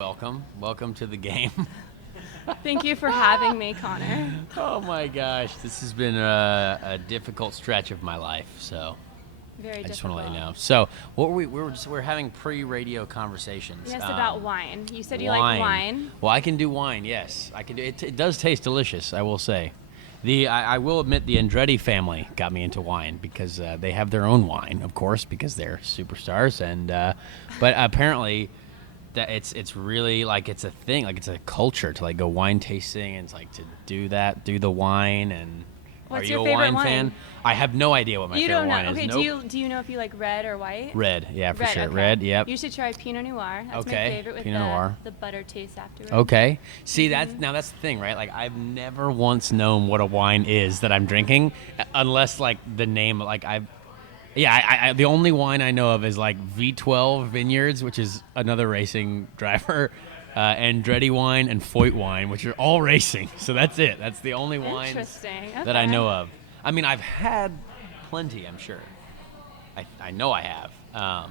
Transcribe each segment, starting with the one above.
Welcome to the game. Thank you for having me, Conor. Oh my gosh, this has been a difficult stretch of my life. So Very I difficult. just want to let you know. So what were we're having pre-radio conversations. Yes, about wine. You said you wine. like wine. Well, I can do wine. Yes, I can do it. It does taste delicious, I will say. I will admit the Andretti family got me into wine because they have their own wine, of course, because they're superstars. And but apparently, that it's really like it's a thing, like it's a culture to like go wine tasting and it's like to do the wine. And What's are you your a favorite wine fan? I have no idea what my You favorite don't know. wine is. Okay, Nope. do you know if you like red or white? Red, yeah, for sure. Okay. Red, yep. You should try Pinot Noir. That's Okay, my favorite with Pinot Noir. the butter taste afterwards. Okay. See, that's the thing, right? Like, I've never once known what a wine is that I'm drinking, unless like the name. Like I the only wine I know of is like V12 Vineyards, which is another racing driver, Andretti wine and Foyt wine, which are all racing. So that's it. That's the only wines Interesting. that I Okay. know of. I mean, I've had plenty, I'm sure. I know I have.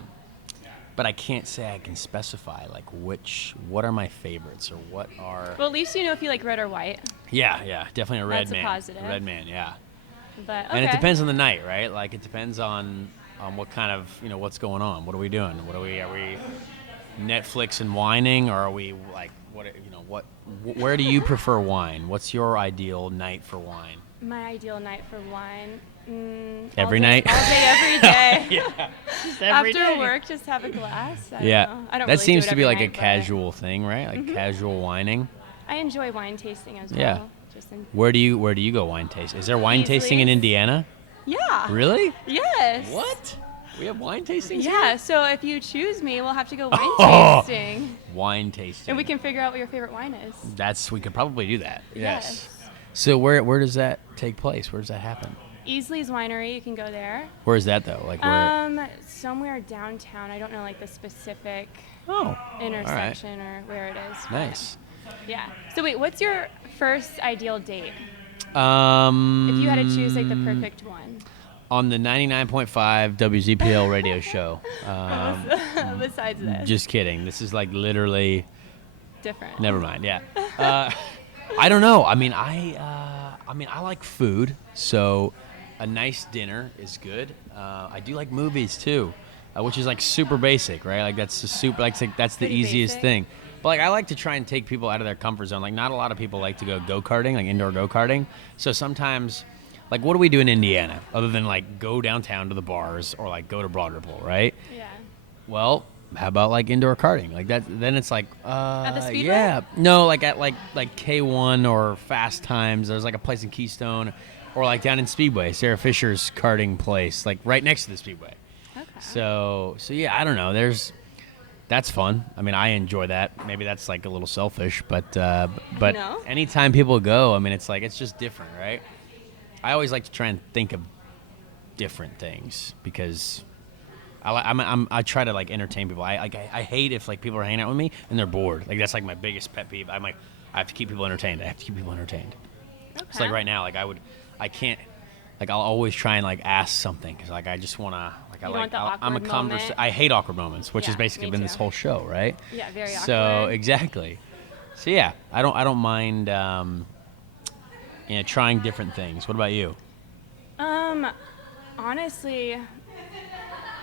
But I can't say I can specify like what are my favorites or what are. Well, at least you know if you like red or white. Yeah, definitely a red That's a man. positive. A red man, yeah. But okay. And it depends on the night, right? Like it depends on what kind of what's going on. What are we doing? Are we Netflix and whining, or are we like where do you prefer wine? What's your ideal night for wine? My ideal night for wine. Every all day, night? All day, every day. Yeah. Just every After day. work, just have a glass. I Yeah. don't know. I don't that really seems do it to be every like a night, but casual thing, right? Like casual whining. I enjoy wine tasting as Yeah. well. Just in, Where do you go wine taste? Is there wine tasting in Beasley's. Indiana? yeah. Really? Yes. What? We have wine tastings Yeah. here? So if you choose me, we'll have to go wine Oh. tasting, Wine tasting. and we can figure out what your favorite wine is. We could probably do that. Yes. So where does that take place? Where does that happen? Easley's Winery. You can go there. Where is that though? Like where? Somewhere downtown. I don't know like the specific Oh. intersection or where it is. but Nice. Yeah. So wait, what's your first ideal date? If If you had to choose like the perfect one. on the 99.5 WZPL radio show. Besides this. Just kidding. This is like literally. Different. Never mind. Yeah. I don't know. I mean, I like food, so a nice dinner is good. I do like movies too, which is like super basic, right? Like that's that's the Pretty easiest basic. thing. But like I like to try and take people out of their comfort zone. Like not a lot of people like to go karting, like indoor go karting. So sometimes, like, what do we do in Indiana other than like go downtown to the bars or like go to Broad Ripple, right? Yeah. Well, how about like indoor karting? Like that, then it's like, At the Speedway? yeah, no, like at like K1 or Fast Times. There's like a place in Keystone, or like down in Speedway, Sarah Fisher's karting place, like right next to the Speedway. Okay. So yeah, I don't know. That's fun. I mean, I enjoy that. Maybe that's like a little selfish, but No. anytime people go, I mean, it's like it's just different, right? I always like to try and think of different things because I try to like entertain people. I hate if like people are hanging out with me and they're bored. Like that's like my biggest pet peeve. I'm like I have to keep people entertained. It's like right now, like I can't, like I'll always try and like ask something because like I just wanna like You want the I'm a awkward moment? I hate awkward moments, which Yeah, has basically me been this too. whole show, right? Yeah, very So awkward. exactly. So yeah, I don't mind trying different things. What about you? Honestly,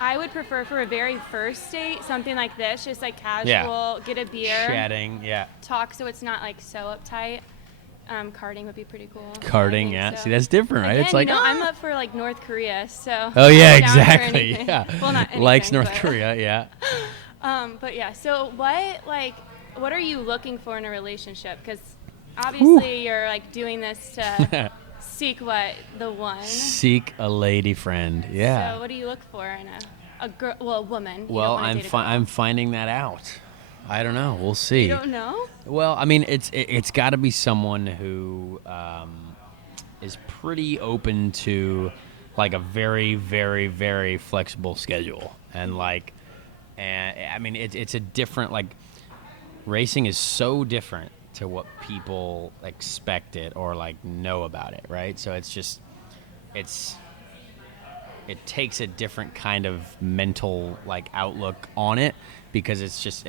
I would prefer for a very first date something like this, just like casual, get a beer, Chatting, yeah. talk so it's not like so uptight. Karting would be pretty cool. I Karting, think yeah. so. See, that's different, right? Again, It's like I'm up for like North Korea, so. oh yeah, I'm down for exactly. anything. Yeah. Well, not anything, likes North but- Korea, yeah. But yeah, so what are you looking for in a relationship? Because obviously you're like doing this to seek the one. Seek a lady friend. Yeah. So what do you look for in a girl? Well, a woman. You don't Well, wanna date a girl. I'm finding that out. I don't know. We'll see. You don't know? Well, I mean, it's got to be someone who is pretty open to like a very, very, very flexible schedule, and I mean, it's a different like racing is so different to what people expect it or like know about it, right? So it's it takes a different kind of mental like outlook on it, because it's just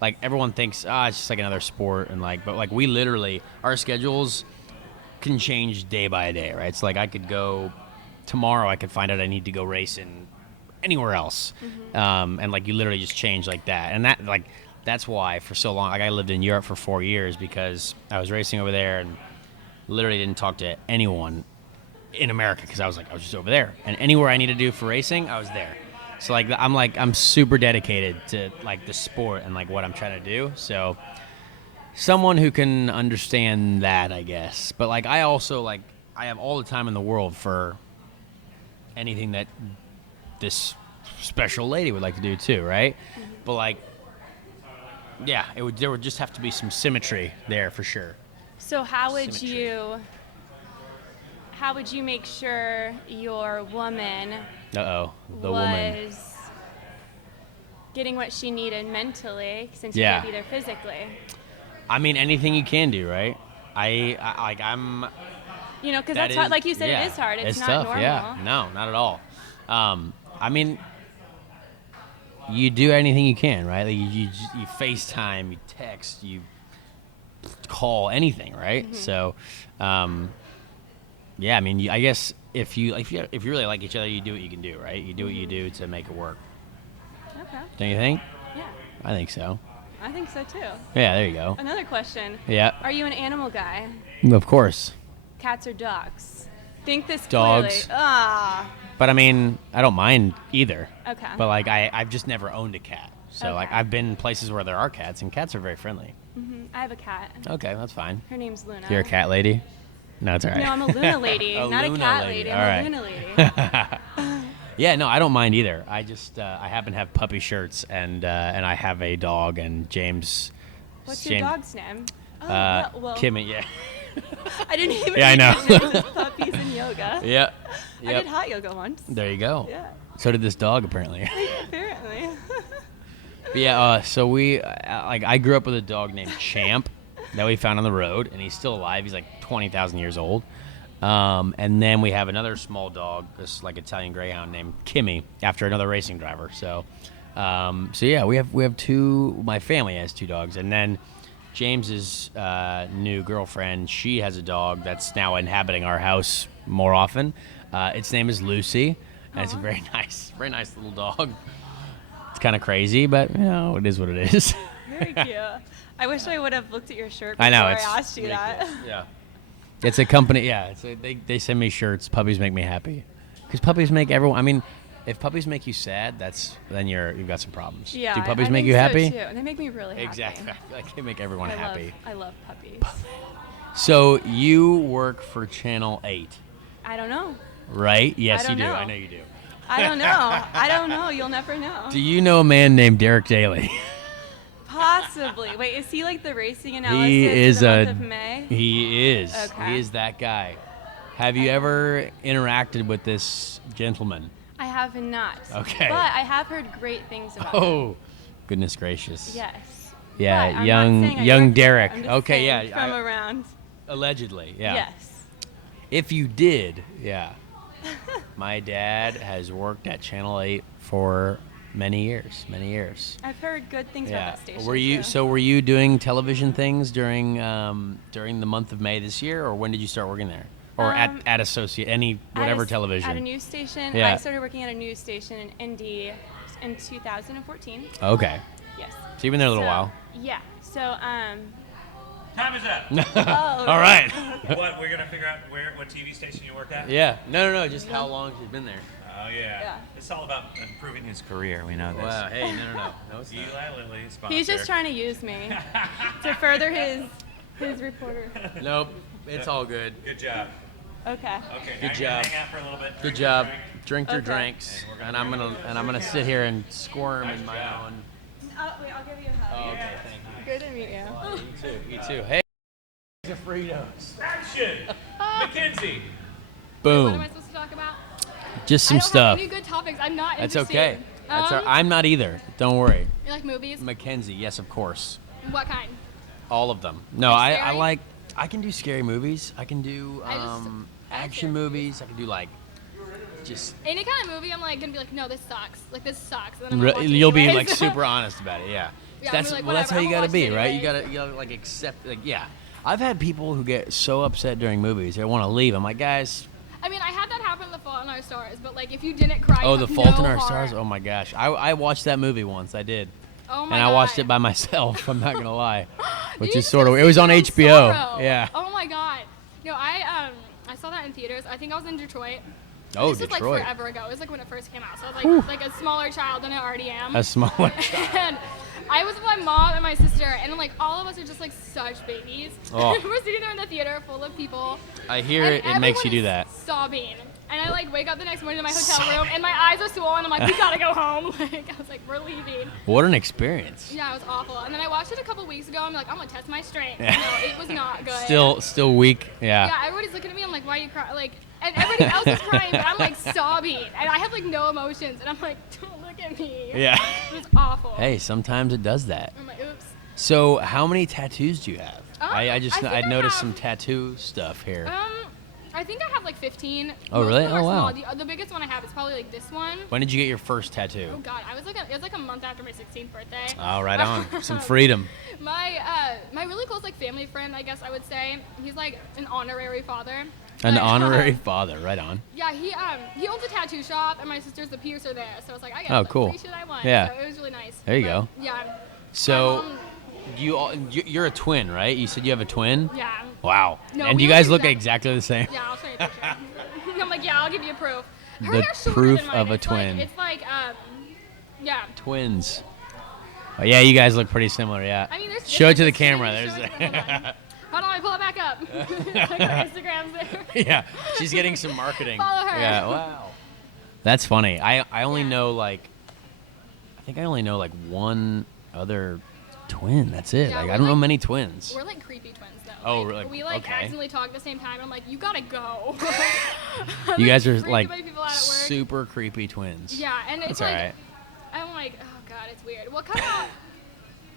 like everyone thinks it's just like another sport, and like, but like we literally, our schedules can change day by day, right? It's like I could go tomorrow, I could find out I need to go racing anywhere else, and like you literally just change like that, and that's why for so long, like I lived in Europe for 4 years because I was racing over there and literally didn't talk to anyone in America because I was just over there, and anywhere I needed to do for racing, I was there. So I'm super dedicated to like the sport and like what I'm trying to do. So someone who can understand that, I guess. But like I also like I have all the time in the world for anything that this special lady would like to do too, right? But like, yeah, there would just have to be some symmetry there for sure. So how would you make sure your woman The woman. was getting what she needed mentally, since you can't be there physically? I mean, anything you can do, right? I'm. Because that's hard. Like you said, it is hard. It's not tough, normal. Yeah, no, not at all. I mean, you do anything you can, right? Like you FaceTime, you text, you call, anything, right? So, yeah. I mean, I guess if you really like each other, you do what you can do, right? You do what you do to make it work. Okay. Don't you think? Yeah. I think so. I think so too. Yeah, there you go. Another question. Yeah. Are you an animal guy? Of course. Cats or dogs? Think this Dogs. clearly. But I mean, I don't mind either. Okay. But like, I've just never owned a cat. So like, Okay. I've been places where there are cats, and cats are very friendly. I have a cat. Okay, that's fine. Her name's Luna. You're a cat lady? No, it's all right. No, I'm a Luna lady, A not Luna a cat lady. lady. All I'm right. a Luna lady. Yeah, no, I don't mind either. I just I happen to have puppy shirts, and I have a dog, and James. What's your James, dog's name? Well, Kimmy, yeah. I didn't even Yeah, I know. know. Puppies and yoga. Yeah. I did hot yoga once. There you go. Yeah. So did this dog, apparently. Apparently. But yeah, so we I grew up with a dog named Champ that we found on the road, and he's still alive. He's like 20,000 years old. And then we have another small dog, this like Italian Greyhound named Kimmy, after another racing driver. So yeah, we have two. My family has two dogs, and then James's new girlfriend, she has a dog that's now inhabiting our house more often. Its name is Lucy, and it's a very nice little dog. It's kind of crazy, but it is what it is. Very cute. I wish I would have looked at your shirt before I know. I It's asked you that. ridiculous. Yeah. It's a company. Yeah. They send me shirts. Puppies make me happy, because puppies make everyone. I mean, if puppies make you sad, then you've got some problems. Yeah. Do puppies I make think you so, happy? Too. They make me really happy. Exactly. Like they make everyone happy. I love puppies. So you work for Channel 8, I don't know. right? Yes, I you don't do. know. I know you do. I don't know. I don't know. You'll never know. Do you know a man named Derek Daly? Possibly. Wait, is he like the racing analysis He is for the month of May? He is. Okay. He is that guy. Have you ever interacted with this gentleman? I have not. Okay. But I have heard great things about him. Oh, goodness gracious. Yes. Yeah, But I'm young not saying I young work there. Derek. I'm just Okay, saying yeah. From around. Allegedly, yeah. Yes. If you did, yeah. My dad has worked at Channel 8 for many years. I've heard good things Yeah. about that station. Were you doing television things during the month of May this year, or when did you start working there? Or at associate whatever television? At a news station. Yeah. I started working at a news station in Indy in 2014. Okay. Yes. So you've been there a little while. Yeah. So Time is up. All right. What, we're gonna figure out what TV station you work at? Yeah. No. Just how long she's been there. Oh yeah. Yeah. It's all about improving his career. We know this. Wow. Hey, no. No, it's not. Eli Lilly sponsor. he's just trying to use me to further his reporter. Nope. It's all good. Good job. Okay. Okay. Good now job. You're gonna hang out for a little bit. Good drink your job. drink. Drink your Okay. drinks, and I'm gonna sit here and squirm in my own. Wait, I'll give you a hug. Oh, okay, thank you. Good to meet you. You too. Hey, Fritos. Action. McKenzie. What am Boom. I supposed to talk about? Just some I don't stuff. have any good topics. I'm not That's interested. okay. I'm not either. Don't worry. You like movies? McKenzie, yes, of course. What kind? All of them. No, Like I scary? like. I can do scary movies. I can do I just- action movies. I can do like just Any kind of movie, I'm like gonna be like, no, this sucks. Like this sucks. And then I'm gonna watch it you'll be anyways. like super honest about it. Yeah. Yeah, That's I'm like, well, that's how whatever, you I'm gotta gonna be, watch it right? You anyways. gotta like accept. Like, yeah. I've had people who get so upset during movies they want to leave. I'm like, guys. I mean, I had that happen in The Fault in Our Stars, but like if you didn't cry, Oh, you The have Fault in no Our heart. Stars. Oh my gosh, I watched that movie once. I did. Oh my And God. I watched it by myself. I'm not gonna lie, which You is sort of. still It was see on it HBO. Sorrow. Yeah. Oh my God. No, I saw that in theaters. I think I was in Detroit. Oh, This was like Detroit. forever ago. It was like when it first came out. So I was like a smaller child than I already am. A smaller. And I was with my mom and my sister, and like all of us are just like such babies. Oh. We're sitting there in the theater full of people. I hear and it makes you do everyone that. is sobbing. And I like wake up the next morning in my hotel room, and my eyes are swollen. I'm like, we gotta go home. Like I was like, we're leaving. What an experience. Yeah, it was awful. And then I watched it a couple weeks ago. I'm like, I'm gonna test my strength. Yeah. No, it was not good. Still weak. Yeah, everybody's looking at me. I'm like, why are you crying? Like, and everybody else is crying, but I'm like sobbing, and I have like no emotions, and I'm like, don't look at me. Yeah. It was awful. Hey, sometimes it does that. I'm like, oops. So, how many tattoos do you have? I think I I noticed have- some tattoo stuff here. I think I have like 15. Oh, Most really? of them are Oh, wow. small. The biggest one I have is probably like this one. When did you get your first tattoo? Oh God, it was like a month after my 16th birthday. Oh, right on. Some freedom. My really close like family friend, I guess I would say, he's like an honorary father. An But, honorary father, right on. Yeah, he owns a tattoo shop, and my sister's the piercer there. So it's like I got Oh, the cool. free shit I want. Yeah. So it was really nice. There you But, go. Yeah. So, Um, you're a twin, right? You said you have a twin? Yeah. Wow. No, And we you look guys look exact- exactly the same. Yeah, I'll show you a picture. I'm like, yeah, I'll give you proof. Her The hair's shorter proof than mine. of a It's twin. It's like, yeah. Twins. Oh, yeah, you guys look pretty similar, yeah. I mean, there's Show it to the differences. camera. Show There's it to them. Hold on, I pull it back up. Like our Instagram's there. Yeah, she's getting some marketing. Follow her. Yeah, wow. That's funny. I only Yeah. know I think I only know like one other twin. That's it. Yeah, Like we're I don't know like- many twins. We're like creepy twins, though. Oh, Like, really? We like Okay. accidentally talk at the same time. And I'm like, you gotta go. You guys are freaked like by people out at work. super creepy twins. Yeah, and it's That's like, alright. I'm like, oh god, it's weird. Well, kind of.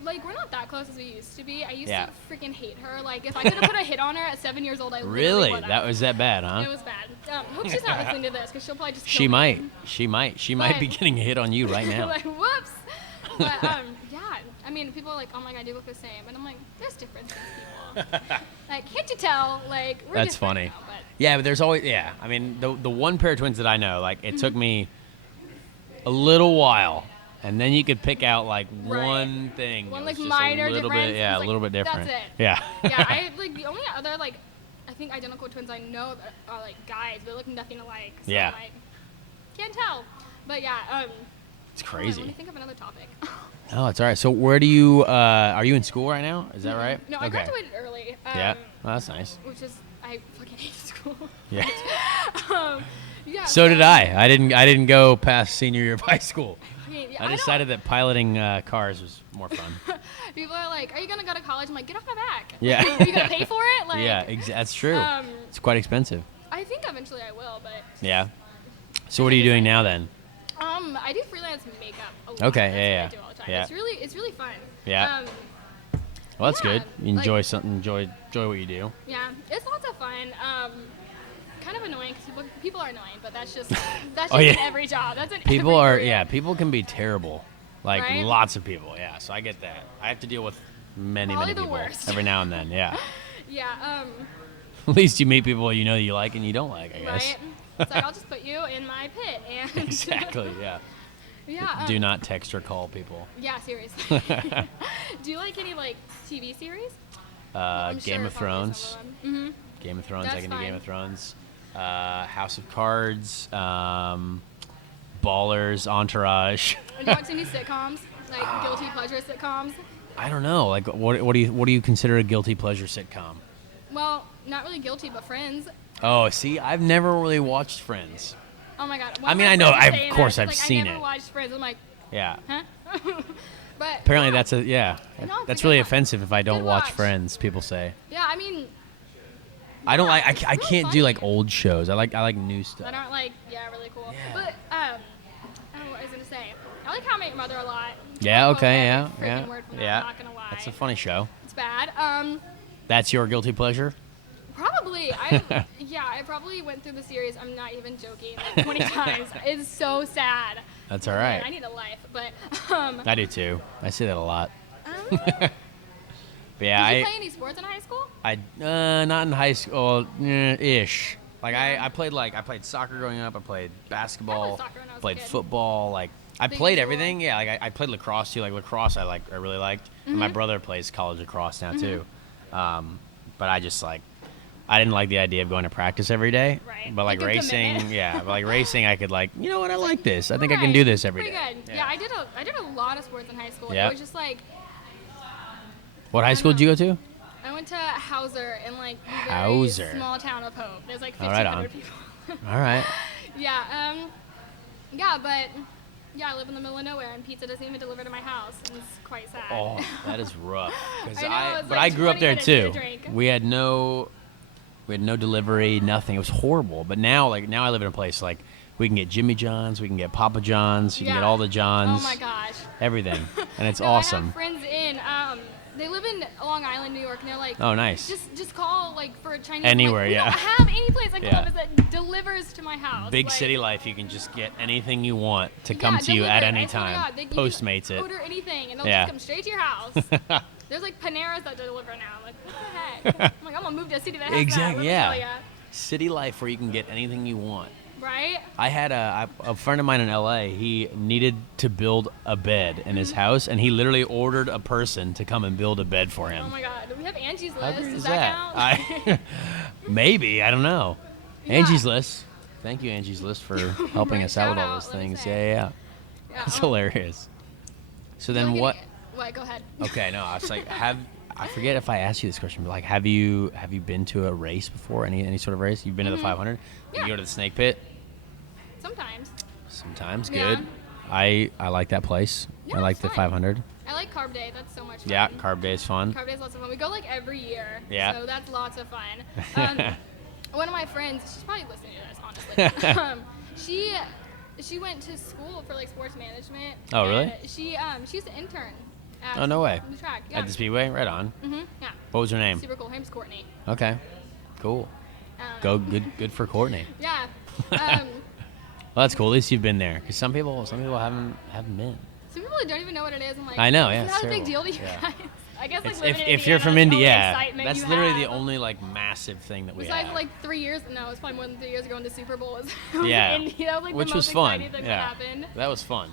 Like, we're not that close as we used to be. I used Yeah. to freaking hate her. Like, if I could have put a hit on her at 7 years old, I literally Really? would have. That was that bad, huh? It was bad. Hope she's not listening to this, because she'll probably just kill She me. might. She might. She might be But- getting a hit on you right now. Like, whoops. But, yeah. I mean, people are like, oh my god, you look the same. And I'm like, there's differences, people. Like, can't you tell? Like, we're That's different funny. now, but Yeah, but there's always I mean, the one pair of twins that I know, like it took me a little while, and then you could pick out like Right. one thing. One, It like, was just minor a little difference. bit, yeah, It's a like, little bit that's different. it. Yeah. yeah, I like the only other like I think identical twins I know that are like guys, but look nothing alike. So Yeah. I'm like, can't tell. But yeah, It's hold on, let me crazy. think of another topic. Oh, it's all right. So where do you are you in school right now? Is that right? No, okay. I graduated early. Yeah. Well, that's nice. Which is I fucking hate school. Yeah. Yeah. So did I. I didn't go past senior year of high school. Yeah, I decided that piloting cars was more fun. People are like, "Are you gonna go to college?" I'm like, "Get off my back." Yeah. Are you gonna pay for it? Like, Yeah, that's true. um, It's quite expensive. I think eventually I will, but Yeah. So what are you doing now then? I do freelance makeup a lot. Okay, That's yeah, what I do all the time. yeah. It's really fun. Yeah. Well, that's yeah, good. You enjoy like- something. Enjoy what you do. Yeah, it's lots of fun. Kind of annoying because people are annoying, but that's just Oh, in yeah. every job. That's in People every are career. yeah. People can be terrible. Like Right? lots of people. Yeah. So I get that. I have to deal with many Probably the people worst. every now and then. Yeah. Yeah. At least you meet people you know you like and you don't like. I guess. Right. It's like I'll just put you in my pit and Exactly. Yeah. Yeah. Do not text or call people. Yeah, seriously. Do you like any like TV series? Game of Thrones. Mm-hmm. Game of Thrones. I That's can do Game fine. of Thrones. House of Cards. Ballers. Entourage. Do you watch any sitcoms? Like guilty pleasure sitcoms? I don't know. Like, what do you consider a guilty pleasure sitcom? Well, not really guilty, but Friends. Oh, see, I've never really watched Friends. Oh my god. I mean, One I of know, my friends of was saying course that. I've Like, seen I never it. watched Friends. I'm like, Yeah. huh? But Apparently, yeah. that's No, that's it's a really good one. offensive if I don't Good watch watch. Friends. People say Yeah, I mean, I don't Yeah, like. it's I real can't do like funny. old shows. I like new stuff. that aren't like really cool. Yeah. But oh, what I was gonna say, I like How I Met Your Mother a lot. Yeah. Quote Okay. every Yeah. freaking Yeah. word from that, Yeah. I'm not gonna lie. That's a funny show. It's bad. That's your guilty pleasure. Probably. Probably. I probably went through the series. I'm not even joking. Like 20 times. It's so sad. That's all Man, right. I need a life, but I do too. I say that a lot. Did But yeah, you play any sports in high school? I not in high school, ish. Like I played soccer growing up. I played basketball. soccer when I was a played kid. football. Like I Big played deal. everything. Yeah, like I played lacrosse too. Like lacrosse, I really liked. And my brother plays college lacrosse now too. But I just I didn't like the idea of going to practice every day. Right. But like Like a racing, commitment. yeah. But like racing, I could you know what? I like this. I think I can do this every day. Pretty good. Yeah, I did a lot of sports in high school. Yeah. It was just like What high school did you go to? I went to Hauser in like the very Hauser. small town of Hope. There's like Oh, right on. 1,500 people. All right. Yeah, I live in the middle of nowhere, and pizza doesn't even deliver to my house, and it's quite sad. Oh, that is rough. 'Cause I know, it's but like I grew up 20 there minutes to get too. a drink. We had no delivery, nothing. It was horrible. But now I live in a place we can get Jimmy John's, we can get Papa John's, you can get Yeah. all the John's, Oh my gosh. everything, and it's No, I awesome. have friends in they live in Long Island, New York, and they're like, Oh, nice. just call for a Chinese. Anywhere, I'm like, yeah. We don't have any place like Yeah. Columbus that delivers to my house. Big like, city life, you can just get anything you want to yeah, come to you at delivered. any I swear to time. God, you can Postmates it. Order anything, and they'll Yeah. just come straight to your house. There's like Paneras that deliver now. I'm like, what the heck? I'm like, I'm gonna move to a city that has that. Exactly. Let me Yeah. tell ya. City life where you can get anything you want. Right? I had a friend of mine in LA. He needed to build a bed in his house, and he literally ordered a person to come and build a bed for him. Oh my God. Do we have Angie's How List? great Does is that count? Maybe, I don't know. Yeah. Angie's List. Thank you, Angie's List, for helping Right, us out with shout all out, those let me things. say. Yeah. Yeah, It's hilarious. So then Look what? at it. What? Go ahead. Okay, no, I was like, I forget if I asked you this question, but have you been to a race before? Any sort of race? You've been to the 500? Yeah. You go to the Snake Pit? Sometimes. Sometimes. Yeah. Good. I like that place. Yeah, I like it's the fun. 500. I like Carb Day. That's so much fun. Yeah, Carb Day is fun. Carb Day is lots of fun. We go like every year. Yeah. So that's lots of fun. One of my friends, she's probably listening to this, honestly. She went to school for like sports management. Oh, really? and She used to intern. At Oh, no way. The track. Yeah. At the Speedway? Right on. Yeah. What was her name? Super cool. Her name's Courtney. Okay. Cool. Know. Good for Courtney. Yeah. Well, that's cool. At least you've been there. Because some people haven't been. Some people don't even know what it is. I'm like, I know, yeah, It's it's not a big terrible. deal to you Yeah. guys. I guess like It's, living in if you're from Indiana, India, that's the only yeah, excitement that's you literally the have. only massive thing that we Besides have. like 3 years, no, it's probably more than 3 years ago when the Super Bowl was, was Yeah. in India. That was like Which the most was fun. exciting thing Yeah. that happened. That was fun.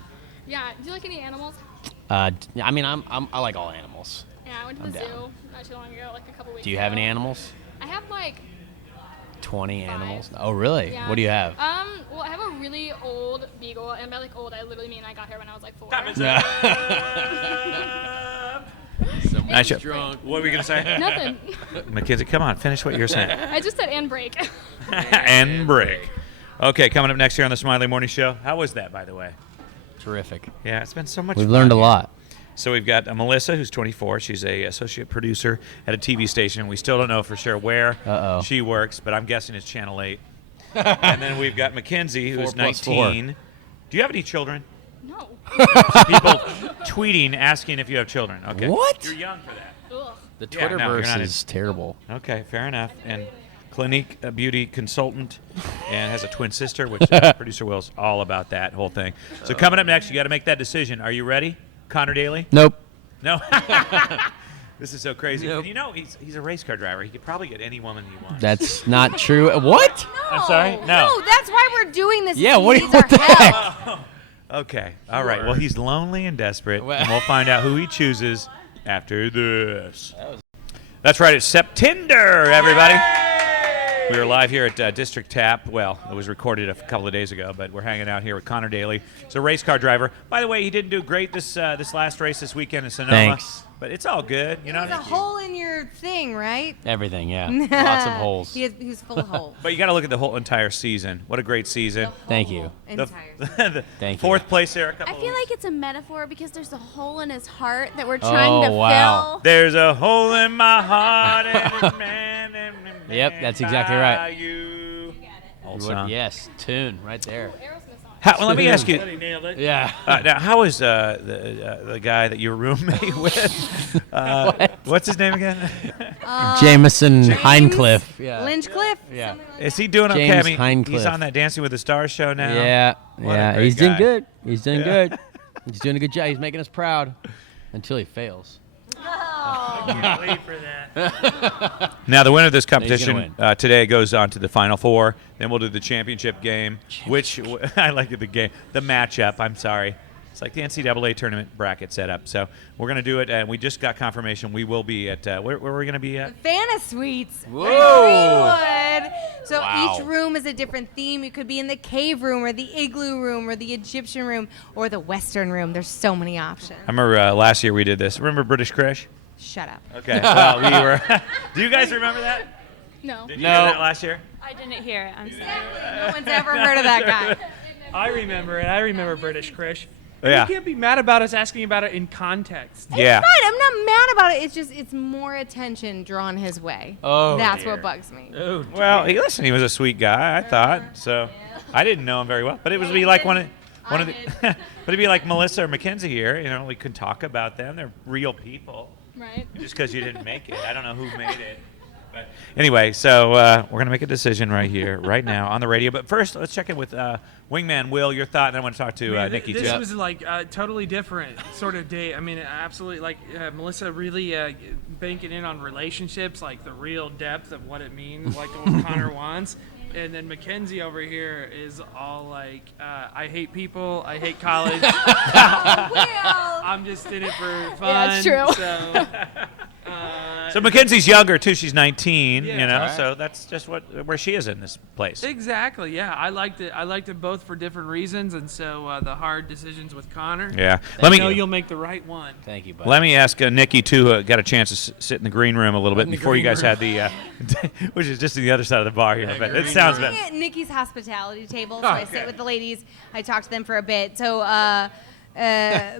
Yeah. Do you like any animals? I mean, I like all animals. Yeah, I went to I'm the down. zoo not too long ago, like a couple weeks Do you have ago. any animals? I have like 20 5. animals? Oh, really? Yeah. What do you have? Well, I have a really old beagle, and by like old, I literally mean I got her when I was like 4. Time is Yeah. up. Someone's Nice. drunk. What were we gonna say? Nothing. McKenzie, come on, finish what you're saying. I just said and break. And break. Okay, coming up next here on the Smiley Morning Show. How was that, by the way? Terrific. Yeah, it's been so much We've fun. learned a lot. So we've got Melissa, who's 24. She's a associate producer at a TV station. We still don't know for sure where Uh-oh. she works, but I'm guessing it's Channel 8. And then we've got McKenzie, who's 19. Do you have any children? No. People tweeting, asking if you have children. Okay. What? You're young for that. Ugh. The Yeah, no, you're Twitterverse not is terrible. Okay, fair enough. And Clinique beauty consultant and has a twin sister, which producer Will's all about that whole thing. So coming up next, you got to make that decision. Are you ready, Conor Daly? Nope. No. This is so crazy. Nope. You know, he's a race car driver. He could probably get any woman he wants. That's not true. What? I'm sorry? No. No, that's why we're doing this. Yeah, He what needs our the help. heck? Okay. All right. Well, he's lonely and desperate, Well- and we'll find out who he chooses after this. That's right. It's SepTinder, everybody. We are live here at District Tap. Well, it was recorded a couple of days ago, but we're hanging out here with Conor Daly. He's a race car driver. By the way, he didn't do great this last race this weekend in Sonoma. Thanks. But it's all good. You know There's a hole in your thing, right? Everything, yeah. Lots of holes. He's full of holes. But you got to look at the whole entire season. What a great season. Thank you. The, Entire. the Thank you. fourth place there. A I couple feel of like it's a metaphor because there's a hole in his heart that we're trying to wow. fill. There's a hole in my heart and it's man and man Yep, that's exactly right. by you. Old What- song. yes, tune right there. Aerosmith song. Well, let me ask you. Yeah. Now, how is the guy that you're roommate with? What's his name again? Jameson James Hinecliffe. Yeah. Lynchcliffe. Yeah. Is he doing okay? James I mean, Hinecliffe. he's on that Dancing with the Stars show now. Yeah. What a Yeah. great He's doing guy. good. He's doing Yeah. good. He's doing a good job. He's making us proud until he fails. Can't wait for that. Now, the winner of this gonna competition today goes on to the Final Four. Then we'll do the championship game, which I like the game, the matchup. I'm sorry. It's like the NCAA tournament bracket setup. So we're going to do it, and we just got confirmation. We will be at, where are we going to be at? Fana Suites. in Whoa. Greenwood. So Wow. each room is a different theme. You could be in the cave room or the igloo room or the Egyptian room or the Western room. There's so many options. I remember last year we did this. Remember British Crush? Shut up. Okay. Well, we were. Do you guys remember that? No. Did you No. do that last year? I didn't hear it. I'm sorry. No one's ever heard of that guy. I remember it. I remember British Krish. Yeah. You can't be mad about us asking about it in context. Yeah. Fine, I'm not mad about it. It's just it's more attention drawn his way. Oh, That's dear. what bugs me. Oh, Well, listen, he was a sweet guy, I thought. So I didn't know him very well, but it would be like one of the, but it'd be like Melissa or McKenzie here. You know, we can talk about them. They're real people. Right. Just because you didn't make it, I don't know who made it. But anyway, so we're gonna make a decision right here, right now, on the radio. But first, let's check in with Wingman Will. Your thought, and I want to talk to man, Nikki this too. was like a totally different sort of day. I mean, absolutely, like Melissa really banking in on relationships, like the real depth of what it means, like what Connor wants. And then McKenzie over here is all like, I hate people, I hate college. I'm just in it for fun. Yeah, it's true. So Mackenzie's younger too. She's 19. Yeah. You know, Alright. so that's just where she is in this place. Exactly. Yeah, I liked it. I liked it both for different reasons, and so the hard decisions with Connor. Yeah. I know you'll make the right one. Thank you, buddy. Let me ask Nikki too. Who got a chance to sit in the green room a little bit In the before you green guys room. had the, which is just on the other side of the bar here. But it green sounds room. better. At Nikki's hospitality table, so Oh, I sit with the ladies. I talk to them for a bit. So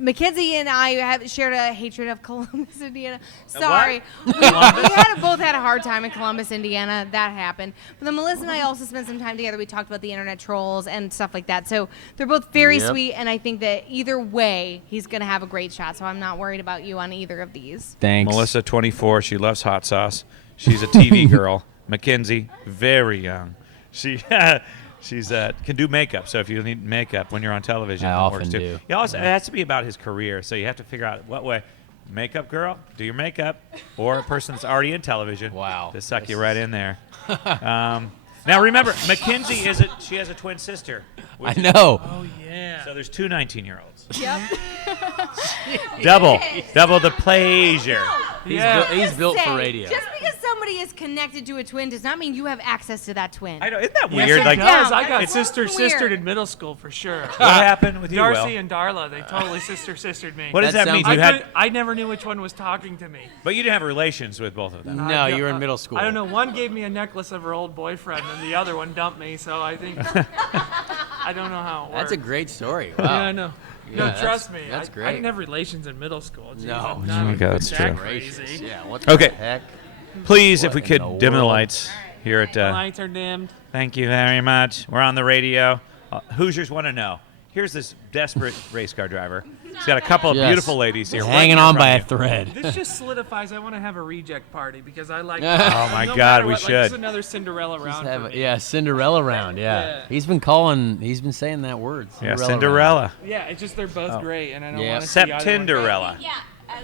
Mackenzie and I have shared a hatred of Columbus, Indiana. Sorry, we both had a hard time in Columbus, Indiana. That happened. But then Melissa and I also spent some time together. We talked about the internet trolls and stuff like that. So they're both very Yep. sweet, and I think that either way, he's gonna have a great shot. So I'm not worried about you on either of these. Thanks. Melissa, 24. She loves hot sauce. She's a TV girl. Mackenzie, very young. She's can do makeup. So if you need makeup when you're on television, I it often works too. do. It also it has to be about his career. So you have to figure out what way. Makeup girl, do your makeup, or a person that's already in television. Wow. To suck you right in there. Now remember, Mackenzie she has a twin sister. I know. Oh yeah. So there's two 19-year-olds. Yep. Double the pleasure. He's built Say, for radio. Just because somebody is connected to a twin does not mean you have access to that twin. I know, isn't that Yes, weird? it Like, does. Yeah, I got it's sistered weird. in middle school for sure. what happened with you, Darcy Will? and Darla, they totally sistered me. What does That that mean? sounds You like- I never knew which one was talking to me. but you didn't have relations with both of them. No, you were in middle school. I don't know. One gave me a necklace of her old boyfriend, and the other one dumped me. So I think I don't know how it works. That's a great story. Yeah, Wow. I know. Yeah, No, that's- trust me. that's I great. didn't have relations in middle school. Jeez, No. I'm not Okay, that's that true. crazy. Yeah. What the Okay. heck? Please, if What we in could the dim the world? lights here at. The lights are dimmed. Thank you very much. We're on the radio. Hoosiers want to know. Here's this desperate race car driver. He's got a couple of Yes. beautiful ladies here. Hanging right in on by a front of thread. This just solidifies. I want to have a reject party because I like. Oh my no God, matter we what, like, this is should. another Cinderella round. Have for a- me. yeah, Cinderella round. Yeah. Yeah. He's been saying that word. you. Yeah, round. Cinderella. Yeah, it's just they're both Oh. great, and I don't Yeah. want to see either one. SepTinderella. Yeah.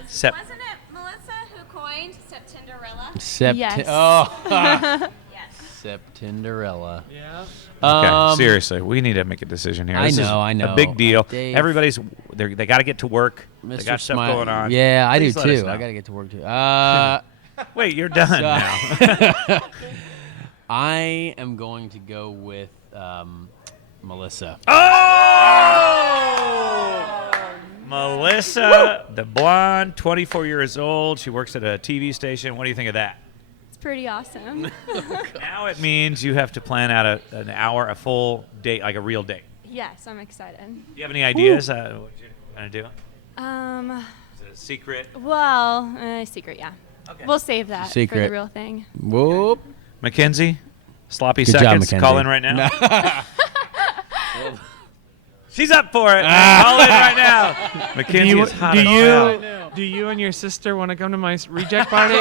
Sep- Wasn't it Melissa who coined SepTinderella? Yes. Oh. Yes. SepTinderella. Yeah. Okay, seriously, we need to make a decision here. I This is know, I know. a big deal. Dave. Everybody's they got to get to work. They Mr. got stuff Smiley. going on. Yeah, I do Please let us too. know. I got to get to work too. Wait, you're done now. I am going to go with Melissa. Oh! Melissa, the blonde, 24 years old. She works at a TV station. What do you think of that? It's pretty awesome. Now it means you have to plan out an hour, a full date, like a real date. Yes, I'm excited. Do you have any ideas what you're going to do? Is it a secret? Well, secret, yeah. Okay. We'll save that for Secret. the real thing. Whoop. Mackenzie, sloppy Good job, seconds. Mackenzie. Call in right now. She's up for it. Call in right now. McKenzie is hot as hell. Do you and your sister want to come to my reject party?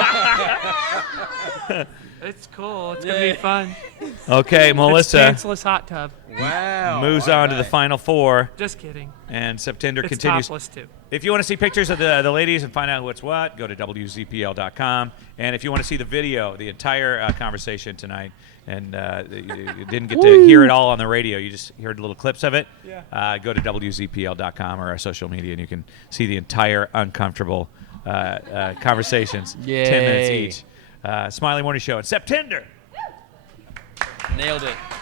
It's cool. It's going to be fun. Okay, It's Melissa pantsless hot tub. Wow. moves on to the final four, Just kidding. and SepTinder It's continues. topless, too. If you want to see pictures of the ladies and find out what's what, go to WZPL.com. And if you want to see the video, the entire conversation tonight, and you didn't get to hear it all on the radio, you just heard little clips of it, go to WZPL.com or our social media, and you can see the entire uncomfortable conversations, 10 minutes Yay. each. Smiley Morning Show and SepTinder. Nailed it.